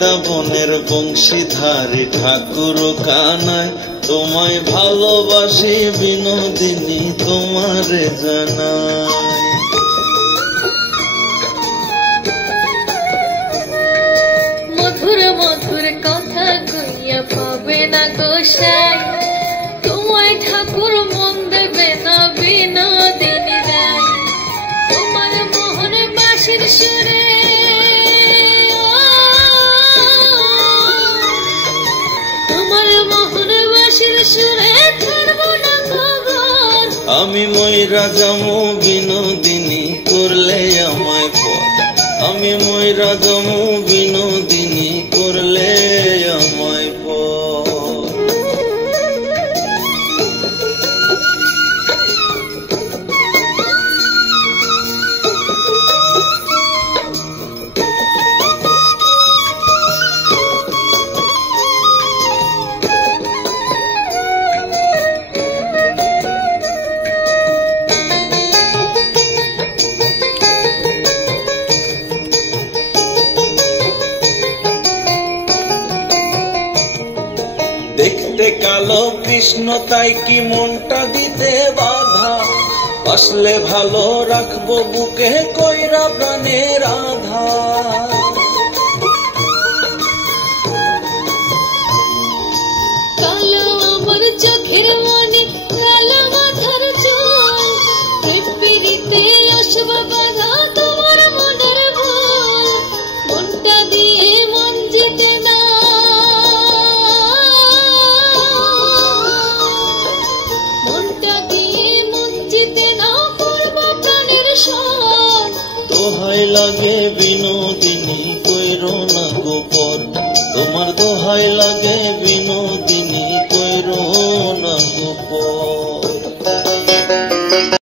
বৃন্দাবনের বংশীধারী ঠাকুর কানায়, তোমায় ভালোবাসি বিনোদিনী তোমারে জানাই। মধুর মধুর কথা কইয়া পাবে না গোসাই, তোমায় ঠাকুর মন দেবে না বিনোদিনী রায়। তোমার মোহনে বাঁশির সুরে, তোমার মোহনে বাঁশির সুরে ছাড়ব না খবর। আমি ময়রা যামু বিনোদিনী করলে আমায় পর, আমি ময়রা যামু বিনোদিনী করলে আমায় পর। দেখতে কালো কৃষ্ণ তাই কি মনটা দিতে বাধা, আসলে ভালো রাখবো বুকে কইরা প্রাণের আধার। কালো আমার চোখের মনি, কালো মাথার চুল, পিড়িতে আসব বাধা তোমার মনের ভুল। মনটা দিয়ে মন জিতে না, মনটা দিয়ে মন জিতে না করব প্রাণের সব। দোহাই লাগে বিনোদিনী কইরো না গোপন, তোমার দোহাই লাগে বিনোদিনী কইরো না গোপন।